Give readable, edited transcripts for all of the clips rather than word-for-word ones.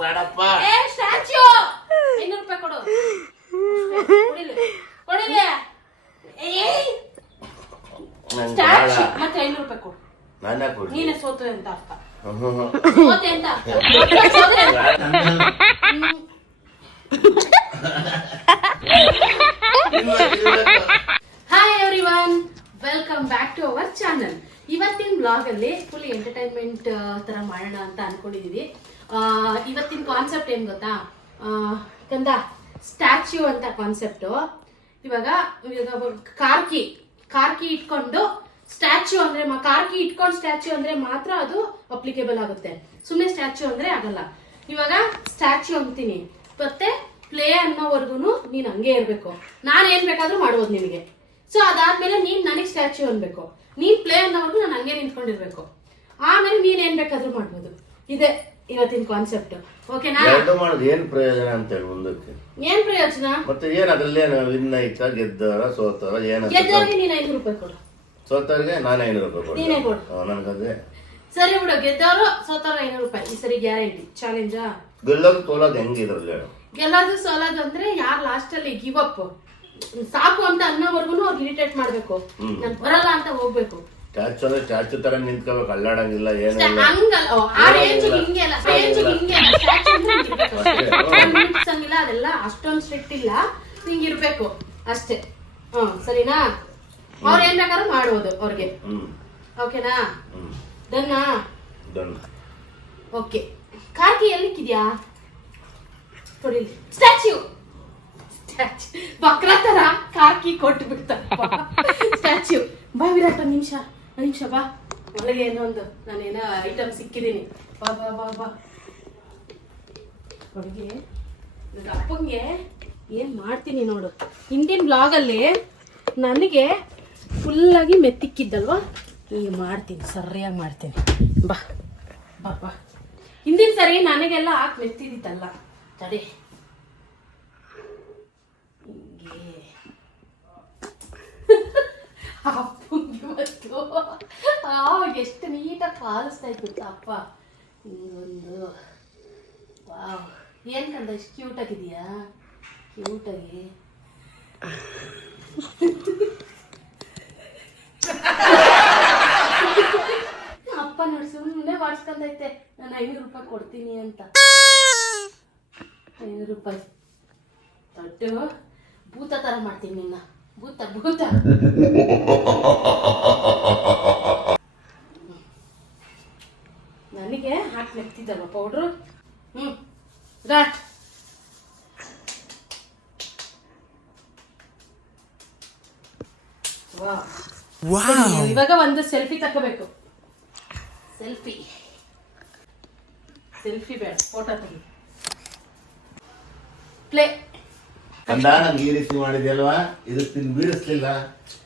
ಬೇಡಪ್ಪ. ಸ್ಟ್ಯಾಚ್ಯೂ 500 ರೂಪಾಯಿ ಕೊಡು. ಕೊಡಿಲ್ಲ. ಸ್ಟ್ಯಾಚ್ಯೂ ಮತ್ತೆ 500 ರೂಪಾಯಿ ಕೊಡು. ನೀನೆ ಸೋತೆ ಅಂತ ಅರ್ಥ. ಸೋತೆ ಅಂತ. Hi everyone, welcome back to our channel. ಇವತ್ತಿನ ಬ್ಲಾಗ್ ಅಲ್ಲಿ ಫುಲ್ ಎಂಟರ್ಟೈನ್ಮೆಂಟ್ ತರ ಮಾಡೋಣ ಅಂತ ಅನ್ಕೊಂಡಿದೀವಿ. ಇವತ್ತಿನ ಕಾನ್ಸೆಪ್ಟ್ ಏನ್ ಗೊತ್ತಾ, ಕಂದ ಸ್ಟ್ಯಾಚ್ಯೂ ಅಂತ ಕಾನ್ಸೆಪ್ಟ್. ಇವಾಗ ಕಾರ್ಕಿ ಇಟ್ಕೊಂಡು ಸ್ಟ್ಯಾಚ್ಯೂ ಅಂದ್ರೆ ಕಾರ್ಕಿ ಇಟ್ಕೊಂಡು ಸ್ಟ್ಯಾಚ್ಯೂ ಅಂದ್ರೆ ಮಾತ್ರ ಅದು ಅಪ್ಲಿಕೇಬಲ್ ಆಗುತ್ತೆ. ಸುಮ್ಮನೆ ಸ್ಟ್ಯಾಚ್ಯೂ ಅಂದ್ರೆ ಆಗಲ್ಲ. ಇವಾಗ ಸ್ಟ್ಯಾಚ್ಯೂ ಅಂತೀನಿ, ಮತ್ತೆ ಪ್ಲೇ ಅನ್ನೋವರೆಗೂ ನೀನ್ ಹಂಗೆ ಇರ್ಬೇಕು. ನಾನ್ ಏನ್ ಬೇಕಾದ್ರೂ ಮಾಡ್ಬೋದು ನಿನಗೆ. ಸೊ ಅದಾದ್ಮೇಲೆ ನೀನ್ ನನಗ್ ಸ್ಟ್ಯಾಚ್ಯೂ ಅನ್ಬೇಕು. ನೀನ್ ಪ್ಲೇ ಅನ್ನೋವರೆಗೂ ನಾನು ಹಂಗೆ ನಿಂತ್ಕೊಂಡಿರ್ಬೇಕು. ಆಮೇಲೆ ನೀನ್ ಏನ್ ಬೇಕಾದ್ರೂ ಮಾಡ್ಬೋದು. ಇದೆ ಇವತ್ತಿನ ಕಾನ್ಸೆಪ್ಟ್. ಓಕೆನಾ? ಏನ್ ಪ್ರಯೋಜನ ಅಂತ ಹೇಳಿ ಮುಂದಕ್ಕೆ ಏನ್ ಪ್ರಯೋಜನ ಮತ್ತೆ ಏನ್ ಅದ್ರಲ್ಲಿ ವಿನ್ ಆಯ್ತಾ, ಗೆದ್ದವರ ಸೋತವರ? ಗೆದ್ದವ್ರಿಗೆ ನೀನ್ 500 ರೂಪಾಯಿ ಕೊಡು, ಸೋತವ್ರಿಗೆ ನಾನು 500 ರೂಪಾಯಿ ನೀನೇ ಕೊಡು. ನನಗಂದ್ರೆ ಸರಿ ಬಿಡು, ಗೆದ್ದವರು ಸೋತವ್ರು 500 ರೂಪಾಯಿ. ಈ ಸರಿ ಗ್ಯಾರಂಟಿ ಚಾಲೆಂಜಾ? ಗೆಲ್ಲೋದು ಸೋಲೋದು ಹೆಂಗಿದ್ರಲ್ಲಿ? ಗೆಲ್ಲೋದು ಸೋಲೋದು ಅಂದ್ರೆ ಯಾರು ಲಾಸ್ಟ್ ಅಲ್ಲಿ ಗಿವ್ ಅಪ್ ಸಾಕು ಅಂತ ಅನ್ನೋವರೆಗೂ ಅವ್ರು ಇರಿಟೇಟ್ ಮಾಡ್ಬೇಕು. ನಾನು ಬರಲ್ಲ ಅಂತ ಹೋಗ್ಬೇಕು. ಸ್ಟ್ಯಾಚು ಅಂದ್ರೆ ಸ್ಟ್ಯಾಚು ತರ ನಿಂತ್ಕೋಬೇಕು, ಅಲ್ಲಾಡಂಗಿಲ್ಲ, ಏನಿಲ್ಲ. ಅದೆಲ್ಲ ಅಷ್ಟೊಂದು ಸ್ಟ್ರಿಕ್ಟ್ ಇಲ್ಲ, ಹಿಂಗಿರ್ಬೇಕು ಅಷ್ಟೇ. ಸರಿನಾ? ಅವ್ರ ಏನ್ ಬೇಕಾದ್ರೂ ಮಾಡ್ಬೋದು ಅವ್ರಿಗೆ. ಓಕೆನಾ? ಡನ್ನಾ? ಓಕೆ. ಕಾರ್ಕಿ ಎಲ್ಲಿಕ್ಕಿದ್ಯಾ? ಕೊಡಿ. ಸ್ಟ್ಯಾಚ್ಯೂ ಬಕ್ರ ತರ ಕಾರ್ಕಿ ಕೊಟ್ಟು ಬಿಡ್ತಾರ ಸ್ಟ್ಯಾಚ್ಯೂ. ಬಾ ವಿರಾಟ್, ಒಂದ್ ನಿಮಿಷ ಬಾ. ಒಳಗೆ ಏನೋ ಒಂದು ನಾನೇನೋ ಐಟಮ್ ಸಿಕ್ಕಿದೀನಿ. ಬಾ ಬಾ ಬಾ ಬಾ. ಒಳಗೆ ಅಪ್ಪಂಗೆ ಏನ್ ಮಾಡ್ತೀನಿ ನೋಡು. ಹಿಂದಿನ ಬ್ಲಾಗ್ ಅಲ್ಲಿ ನನಗೆ ಫುಲ್ ಆಗಿ ಮೆತ್ತಿಕ್ಕಿದ್ದಲ್ವಾ, ಈಗ ಮಾಡ್ತೀನಿ, ಸರಿಯಾಗಿ ಮಾಡ್ತೀನಿ. ಬಾ ಬಾ ಬಾ. ಹಿಂದಿನ ಸರಿ ನನಗೆಲ್ಲ ಹಾಕಿ ಮೆತ್ತಿದಿತ್ತಲ್ಲ, ತಡೆ. ಅವಾಗ ಎಷ್ಟು ನೀಟಾಗಿ ಪಾಲಿಸ್ತಾ ಇತ್ತು ಅಪ್ಪ. ಒಂದು ವಾವ್, ಏನ್ ಕಂದ ಇಷ್ಟು ಕ್ಯೂಟ್ ಆಗಿದೆಯಾ? ಕ್ಯೂಟಾಗಿ ಅಪ್ಪ ನೋಡಿ ಸುಮ್ಮನೆ ಮಾಡಿಸ್ಕೊಂಡೈತೆ. ನಾನು 500 ರೂಪಾಯಿ ಕೊಡ್ತೀನಿ ಅಂತ. 500 ರೂಪಾಯಿ ದೊಡ್ಡ ಭೂತ ತರ ಮಾಡ್ತೀನಿ ನಿನ್ನ. ಭೂತ ಭೂತ. ನನಗೆ ಹಾಕಿ ನೆಕ್ತಿದ್ದಲ್ವ ಪೌಡ್ರು. ರಾಟ್ ಇವಾಗ ಒಂದು ಸೆಲ್ಫಿ ತಗೋಬೇಕು. ಸೆಲ್ಫಿ ಬೇಡ, ಫೋಟೋ ತೆಗಿ. ಪ್ಲೇ. ಕಂದ, ನಂಗೆ ಈ ರೀತಿ ಮಾಡಿದ್ಯಲ್ವಾ, ಇದು ತಿನ್ ಬೀಳಿಸ್ಲಿಲ್ಲ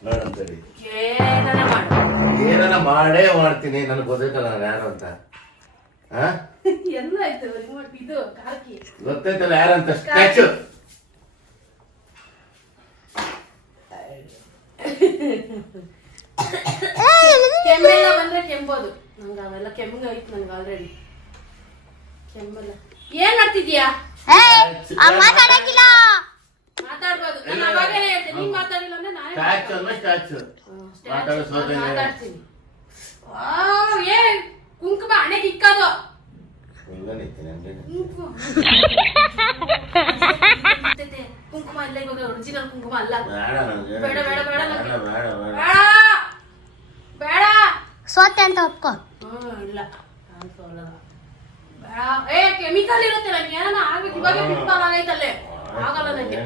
ನೋಡಂತೇಳಿ. ಏನಾರ ಮಾಡೇ ಮಾಡ್ತೀನಿ. ನನಗೆ ಗೊತ್ತೈತಲ್ಲ ನಾನು ಯಾರು ಅಂತ. ಎಲ್ಲ ಆಯ್ತು. ಇದು ಕಾರ್ಕಿ ಗೊತ್ತೈತಲ್ಲ ಯಾರಂತ. ಸ್ಟ್ಯಾಚು. ಕೆಮ್ಮೆಲ್ಲ ಬಂದ್ರೆ ಕೆಂಬೋದು. ನಂಗೆ ಅವೆಲ್ಲ ಕೆಮ್ಮು ಐತ್ ನನ್ಗೆ ಆಲ್ರೆಡಿ. ಕೆಮ್ಮಲ್ಲ. ಏನ್ ಮಾಡ್ತಿದ್ಯಾ? ಮಾತಾಡ್ಬೋದು. ನಾನು ಅವಾಗಲೇ ಹೇಳ್ತೀನಿ, ನೀನ್ ಮಾತಾಡಿಲ್ಲ ಅಂದ್ರೆ ನಾನೇ ಮಾತಾಡ್ತೀನಿ. ಏ ಕುಂಕುಮ ಹಣೆಗೆ ಇಕ್ಕೋದು. ಕುಂಕುಮ ಇಲ್ಲ, ಇವಾಗ ಒರಿಜಿನಲ್ ಕುಂಕುಮ ಅಲ್ಲ. ಬೇಡ ಬೇಡ ಬೇಡ ಬೇಡ. ಸೋತೆ ಅಂತ ಒಪ್ಕೊ. ಇಲ್ಲ ನಾನು ಸೋಲಲ್ಲ. ಏ ಕೆಮಿಕಲ್ ಇರುತ್ತೆ, ನಂಗೆ ಏನಾನ ಆಗ್ಬೇಕು. ಇವಾಗ ಪಿಂಪಲ್ ಆಗೈತಲ್ಲೇ, ಆಗಲ್ಲ ನಂಗೆ.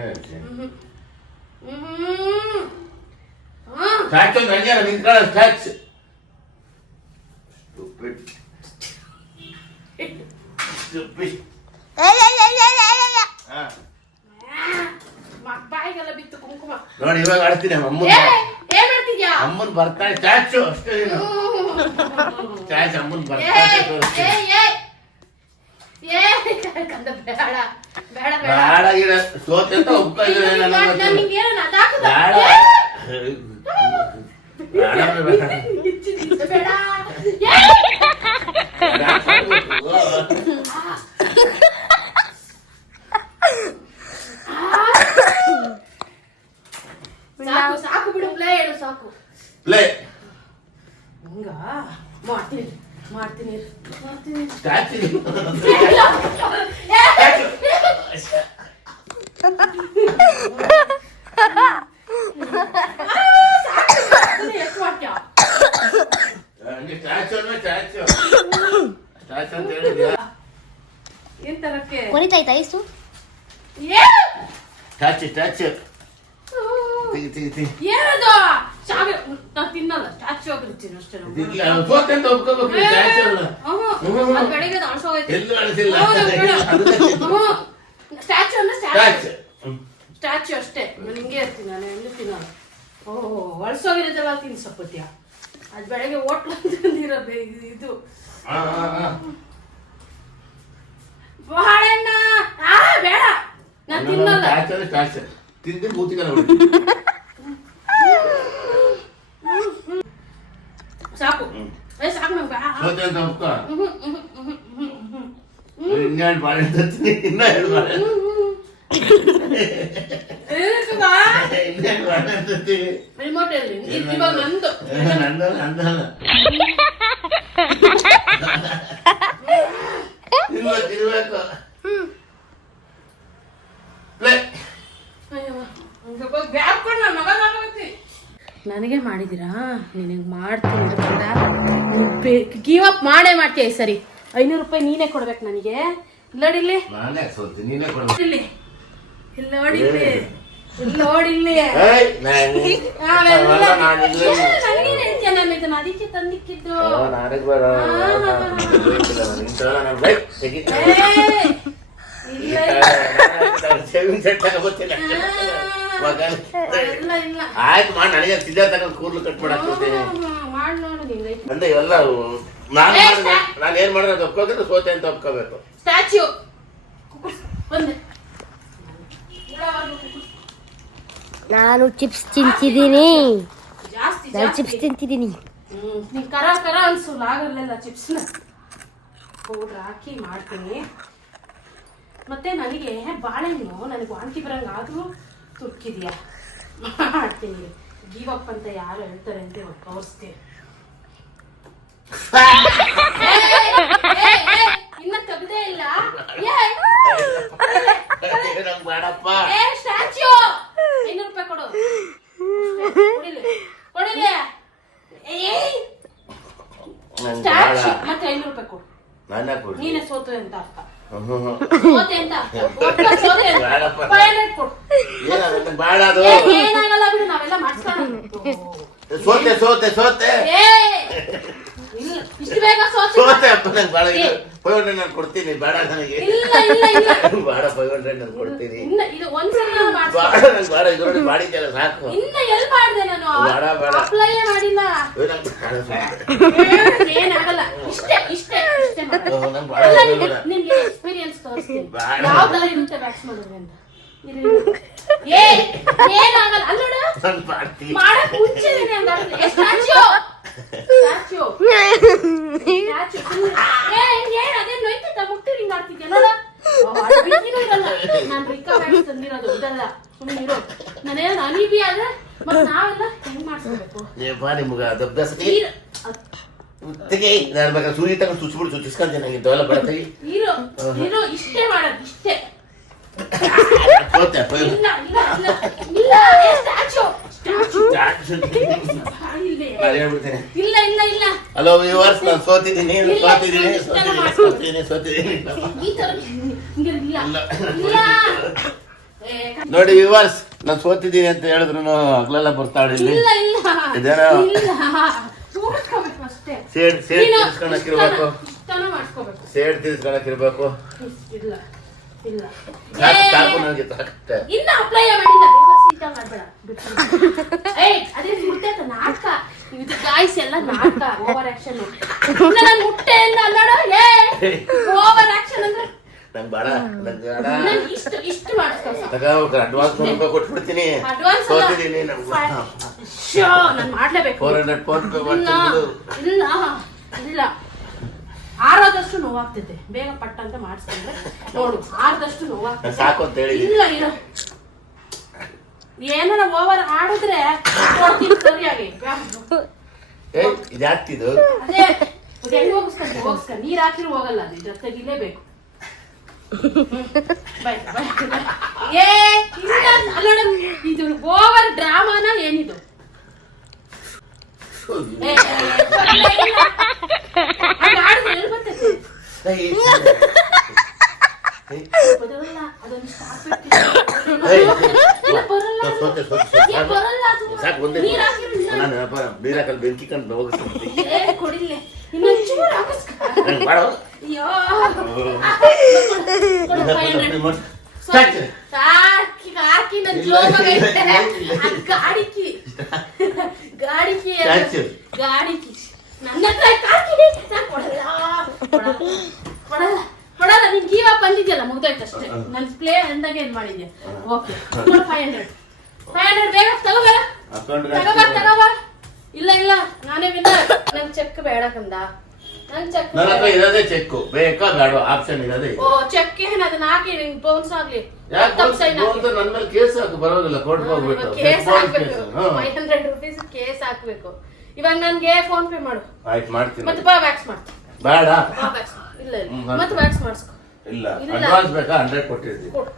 ಬಾಯಿಗೆಲ್ಲ ಬಿತ್ತು ಕುಂಕುಮ. ನೋಡಿ ಇವಾಗ ಆಡ್ತೀನಿ. ಏನ್ ಮಾಡ್ತಿದ್ಯಾ? ಅಮ್ಮನ್ ಬರ್ತಾಳೆ ಸ್ಟ್ಯಾಚು ಅಷ್ಟೇ. ಸ್ಟ್ಯಾಚು ಅಮ್ಮನ್ ಬರ್ತಾಳೆ. ಬೇಡ ಸೋತೆ ಅಂತ ಒಪ್ಪಿದ್ರೆ ಬೇಡ. ಸಾಕು ಸಾಕು ಬಿಡು, ಪ್ಲೇ ಹೇಳು ಸಾಕು. ಪ್ಲೇ ಹಂಗ ಮಾಡ್ತೀನಿ ಮಾಡ್ತೀನಿ ಮಾಡ್ತೀನಿ. ಎಷ್ಟು ಮಾಡ್ತೀಯ? ಏನ್ ತರಕ್ಕೆ ಕೊರಿತಾಯ್ತಾ ಇಷ್ಟು? ಏನದು? ಶಾವಿಗೆ ನಾನು ತಿನ್ನಲ್ಲ, ಸ್ಟ್ಯಾಚ್ಯೂ ಆಗಿರ್ತೀನಿ ಅಷ್ಟೇ. ಬೆಳಿಗ್ಗೆ ಅಳ್ಸೋಗೈತೆ. ಸ್ಟ್ಯಾಚ್ಯೂ ಅಂದ್ರೆ ಸ್ಟ್ಯಾಚ್ಯೂ ಅಷ್ಟೇ. ನಾನು ಹಿಂಗೆ ಇರ್ತೀನಿ, ನಾನು ಹೆಂಗೆ ತಿನ್ನಲ್ಲ. ಓಹೋ, ಅಳ್ಸೋಗಿರೋದೆಲ್ಲ ತಿನ್ ಸಪ್ಪತ್ಯ. ಅದು ಬೆಳಗ್ಗೆ ಹೋಟ್ಲು ತಿಂದಿರೋದು ಇದು ಬಾಳೆಹಣ್ಣ. ಬೇಡ, ನಾನು ತಿನ್ನಲ್ಲ. ತಿಂದು ಕೂತಿಗೆ ಸಾಕು ಸಾಕು ನಂಗೆ ಇನ್ನೆರಡು ಬಾಳೆ ತರ್ತೀನಿ. ಇನ್ನೆರಡು ಬಾಳೆ ತರ್ತೀವಿ. ರಿಮೋಟ್ ಇವಾಗ ನಂದು ನಂದಲ್ಲ ತಿನ್ಬೇಕು. ನನಗೆ ಮಾಡಿದ್ದೀರಾ? ನಿನಗೆ ಮಾಡ್ತೀನಿ. ಗಿವ್ ಅಪ್ ಮಾಡೇ ಮಾಡ್ತೀಯ ಈ ಸರಿ. 500 ರೂಪಾಯಿ ನೀನೇ ಕೊಡ್ಬೇಕು ನನಗೆ. ಇಲ್ಲೋಡಿಲ್ಲಿ ಇಲ್ಲಿ ಇಲ್ಲಿ ನೋಡಿಲ್ಲಿ ಇಲ್ಲಿ ನೋಡಿಲ್ಲಿ ನಾನು ಅದಕ್ಕೆ ತಂದಿಕ್ಕಿದ್ದು. ಆಯ್ತು ಮಾಡಿ, ನನಗೆ ಸಿದ್ಧ ತಗೊಂಡು ಕೂರ್ಲು ಕಟ್ ಮಾಡಾಕ್ತೀನಿ ಅಂದ್ರೆ ಇವೆಲ್ಲ ನಾನು ಏನ್ ಮಾಡಿದ್ರೆ ಅದು ಒಪ್ಕೋಬೇಕು, ಸೋತೆ ಅಂತ ಒಪ್ಕೋಬೇಕು. ಸ್ಟ್ಯಾಚ್ಯೂ ನಾನು ಚಿಪ್ಸ್ ತಿಂತಿದ್ದೀನಿ. ಜಾಸ್ತಿ ನಾನು ಚಿಪ್ಸ್ ತಿಂತಿದ್ದೀನಿ. ನೀ ಕರ ಕರ ಅನ್ಸು ಆಗಲ್ಲ. ಚಿಪ್ಸ್ನ ಪೌಡ್ರ್ ಹಾಕಿ ಮಾಡ್ತೀನಿ. ಮತ್ತೆ ನನಗೆ ಬಾಳೆಹಣ್ಣು ನನಗೆ ವಾಂತಿ ಬರಂಗಾದ್ರೂ ತುರ್ಕಿದ್ಯಾ ಮಾಡ್ತೀನಿ. ಗಿವ್ ಅಪ್ ಅಂತ ಯಾರು ಹೇಳ್ತಾರೆ ಅಂತ ತೋರಿಸ್ತೀನಿ. ಇನ್ನ ತೆಗ್ದೇ ಇಲ್ಲ. ಸ್ಟ್ಯಾಚ್ಯೂ 500 ರೂಪಾಯಿ ಕೊಡು. ಕೊಡಿಲಿ ಸ್ಟ್ಯಾಚ್ಯೂ ಮತ್ತೆ 500 ರೂಪಾಯಿ ಕೊಡು. ನೀನೇ ಸೋತು ಅಂತ ಅರ್ಥ. ಸೋತೆ ಅಂತ ಏನಾಗಲ್ಲ ಬಿಡು, ನಾವೆಲ್ಲ ಮಾಡ್ಸ್ಕೊಳ್ಳೋಣ. ಸೋತೆ ಸೋತೆ ಸೋತೆ ಇಲ್ಲ ಇಷ್ಟು ಬೇಗ ಸೋತೆ ಅಪ್ಪ. ನಂಗೆ ಬಾಳ 500 ನಾನು ಕೊಡ್ತೀನಿ. ಬೇಡ ನನಗೆ ಬಾಡ 500 ನಾನು ಕೊಡ್ತೀನಿ. ಇದು ಒಂದ್ಸಲ ಬಾಡ ನಂಗೆ ಬಾಡ ಇದ್ರೊಳಗೆ ಮಾಡಿದ್ದೆಲ್ಲ ಸಾಕು. ಇನ್ನ ಎಲ್ಲಿ ಮಾಡಿದೆ ನಾನು? ಅಪ್ಲೈ ಮಾಡಿಲ್ಲ. ಏನಾಗಲ್ಲ. ಇಷ್ಟೇ ಇಷ್ಟೇ ಇಷ್ಟೇ ನಿಮ್ಗೆ ಎಕ್ಸ್ಪೀರಿಯನ್ಸ್ ತೋರಿಸ್ತೀನಿ ಯಾವ ತರ ಇರುತ್ತೆ ವ್ಯಾಕ್ಸ್ ಮಾಡಿದ್ರೆ ಅಂತ. ಏನಾಗಲ್ಲ. ಅಲ್ಲೋಡ ಮಾಡಕ್ ಮುಂಚೆ ಸ್ಟ್ಯಾಚ್ಯೂ ಸ್ಟ್ಯಾಚ್ಯೂ ಅದೇ ನೋಯ್ತ ಮುಟ್ಟಿ ಹಿಂಗ್ ಮಾಡ್ತಿದ್ದೆ ನೋಡ. ನಾನು ರಿಕವರಿ ತಂದಿರೋದು ಇದಲ್ಲ. ಸುಮ್ಮನೆ ಇರೋ. ನಾನೇನು ಅನಿಬಿ ಆದ್ರೆ ಮತ್ತೆ ನಾವೆಲ್ಲ ಹೆಂಗ್ ಮಾಡ್ಸ್ಕೋಬೇಕು? ನಾನು ಬೇಕಾದ್ರೆ ಸೂರ್ಯ ತಗೊಂಡು ಸುಚ್ಬಿಟ್ಟು ಸುಚ್ಚಿಸ್ಕೊಂತೀನಿ. ನಂಗೆ ಎಲ್ಲ ಬರತ್ತೆ. ಇರೋ ಇಷ್ಟೇ ಮಾಡೋದು ಇಷ್ಟೇ. ಹಲೋ ವ್ಯೂವರ್ಸ್, ನಾನು ಸೋತಿದ್ದೀನಿ. ನೋಡಿ ವ್ಯೂವರ್ಸ್, ನಾನು ಸೋತಿದ್ದೀನಿ ಅಂತ ಹೇಳಿದ್ರು ಹಗಲೆಲ್ಲ ಬರ್ತಾಳೆ ಇಲ್ಲಿ. ಸೇಡ್ ತೀರ್ಸ್ಕೊಳಕ್ಕಿರ್ಬೇಕು. ಸೇಡ್ ತೀರ್ಸ್ಕೊಳಕ್ಕಿರ್ಬೇಕು. ಇನ್ನ ಅಪ್ಲೈ ಮಾಡಿಲ್ಲ. ಅದೇ ಮುಟ್ಟೆ ನಾಟಕ. ಇದು ಗಾಯ್ಸ್ ಎಲ್ಲ ನಾಟಕ, ಓವರ್ ಆಕ್ಷನ್. ನಾನು ಮುಟ್ಟೆ ಅಂತ ಅಲ್ಲೋಡ. ಓವರ್ ಆಕ್ಷನ್ ಅಂದ್ರೆ ನಂಗೆ ಬೇಡ. ಇಷ್ಟು ಮಾಡಿಸ್ಕೊ. ಅಡ್ವಾನ್ಸ್ ಕೊಟ್ಬಿಡ್ತೀನಿ. ಸೋತಿದ್ದೀನಿ. ನಾನು ಮಾಡ್ಲೇಬೇಕು 400 ಫೋನ್ ಪೇ ಇಲ್ಲ ಮಾಡ್ತೀನಿ ಇಲ್ಲ ಇಲ್ಲ ಆರೋದಷ್ಟು ನೋವಾಗ್ತೈತೆ ಬೇಗ ಪಟ್ಟ ಅಂತ ಮಾಡಿಸ್ಕೊಂಡ್ರೆ ನೋಡು ಆರದಷ್ಟು ನೋವಾಗ್ತೈತೆ ಸಾಕು ಅಂತ ಹೇಳಿ ಇಲ್ಲ ಇರೋ ಏನಾರ ಓವರ್ ಆಡಿದ್ರೆ ಕೊಡ್ತೀನಿ ಸರಿಯಾಗಿ ಇದಾಗ್ತಿದ್ದು ಅದೇ ಹೆಂಗ್ ಹೋಗಿಸ್ಕೊಂಡು ನೀರ್ ಹಾಕಿರು ಹೋಗಲ್ಲ ಅದು ಜೊತೆಗೆ ಇಲ್ಲೇಬೇಕು ಏ ಅಲ್ಲೋಡ ಇದು ಓವರ್ ಡ್ರಾಮಾನ ಏನಿದು ಬರಲ್ಲ ಅದೊಂದು ಸಾಕು ಒಂದೇ ನಾನು ನೀರಾಕಲ್ಲಿ ಬೆಂಕಿ ಕಂಡು ಹೋಗಿಸ್ತೀನಿ ಕೊಡಿಲ್ಲ ಇನ್ನೊಂಚೂರು ಮಾಡೋ ಅಯ್ಯೋ ಹಾಕಿ ನನ್ ಜೋಬಾಗೈತೆ ಗಾಡಿಕಿ ಗಾಡಿಕಿ ಗಾಡಿಕಿ ನನ್ನ ಹತ್ರ ಕೊಡಲ್ಲ ಕೊಡಲ್ಲ ನಿನ್ ಜೀವ ಬಂದಿದ್ಯಲ್ಲ ಮುಗ್ದೋಯ್ತಷ್ಟೇ ನನ್ ಪ್ಲೇ ಅಂದಾಗ ಏನ್ ಮಾಡಿದ್ಯಾ ಓಕೆ 500 ಬೇಗ ತಗೋಬಾರ ಇಲ್ಲ ಇಲ್ಲ ನಾನೇ ವಿನ್ನರ್ ನಂಗೆ ಚೆಕ್ ಬೇಡ ಕಂದ ನಂಗೆ ಚೆಕ್ ನನ್ನ ಹತ್ರ ಇರೋದೇ ಚೆಕ್ ಬೇಕಾ ಬೇಡ ಆಪ್ಷನ್ ಇರೋದೇ ಓ ಚೆಕ್ ಏನ್ ಅದನ್ನ ಹಾಕಿ ನಿಂಗೆ ಬೌನ್ಸ್ ಆಗ್ಲಿ ನನ್ನ ಮೇಲೆ ಕೇಸ್ ಹಾಕು ಬರೋದಿಲ್ಲ ಕೋರ್ಟ್ ಹೋಗ್ಬಿಟ್ಟು ಕೇಸ್ ಹಾಕ್ಬೇಕು 500 ರೂಪೀಸ್ ಕೇಸ್ ಹಾಕ್ಬೇಕು ಇವಾಗ ನನ್ಗೆ ಫೋನ್ ಪೇ ಮಾಡು ಆಯ್ತು ಮಾಡ್ತೀನಿ ಮತ್ತೆ ಬಾ ವ್ಯಾಕ್ಸ್ ಮಾಡ್ತೀನಿ ಬೇಡ ಇಲ್ಲ ಇಲ್ಲ ಮತ್ತೆ ವ್ಯಾಕ್ಸ್ ಮಾಡಿಸ್ಕೊ ಇಲ್ಲ ಅಡ್ವಾನ್ಸ್ ಬೇಕಾ 100 ಕೊಟ್ಟಿರ್ತೀನಿ ಕೊಡು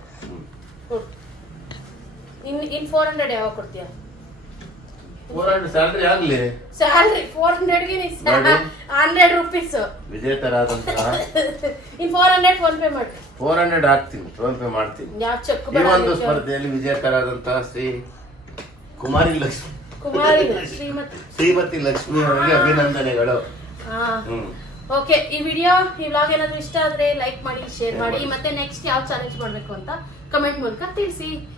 ಇನ್ 400 ಯಾವಾಗ ಕೊಡ್ತೀಯ 400 ಸ್ಯಾಲ್ರಿ ಆಗ್ಲಿ ಸ್ಯಾಲ್ರಿ 400 ಗೆ 100 ರೂಪೀಸ್ ವಿಜಯ್ ತರ ಆದಂತಹ ಇನ್ 400 ಫೋನ್ ಪೇ ಮಾಡಿ 400 ಹಾಕ್ತೀನಿ ಫೋನ್ ಪೇ ಮಾಡ್ತೀನಿ ಯಾವ ಚೆಕ್ ಈ ಒಂದು ಸ್ಪರ್ಧೆಯಲ್ಲಿ ವಿಜಯ ತರ ಆದಂತಹ ಕುಮಾರಿ ಲಕ್ಷ್ಮಿ ಶ್ರೀಮತಿ ಲಕ್ಷ್ಮಿ ಅವರಿಗೆ ಅಭಿನಂದನೆಗಳು. ಓಕೆ ಈ ವಿಡಿಯೋ ಈ ವ್ಲಾಗ್ ಏನಾದ್ರು ಇಷ್ಟ ಆದ್ರೆ ಲೈಕ್ ಮಾಡಿ ಶೇರ್ ಮಾಡಿ ಮತ್ತೆ ನೆಕ್ಸ್ಟ್ ಯಾವ ಚಾಲೆಂಜ್ ಮಾಡ್ಬೇಕು ಅಂತ ಕಮೆಂಟ್ ಮೂಲಕ ತಿಳಿಸಿ.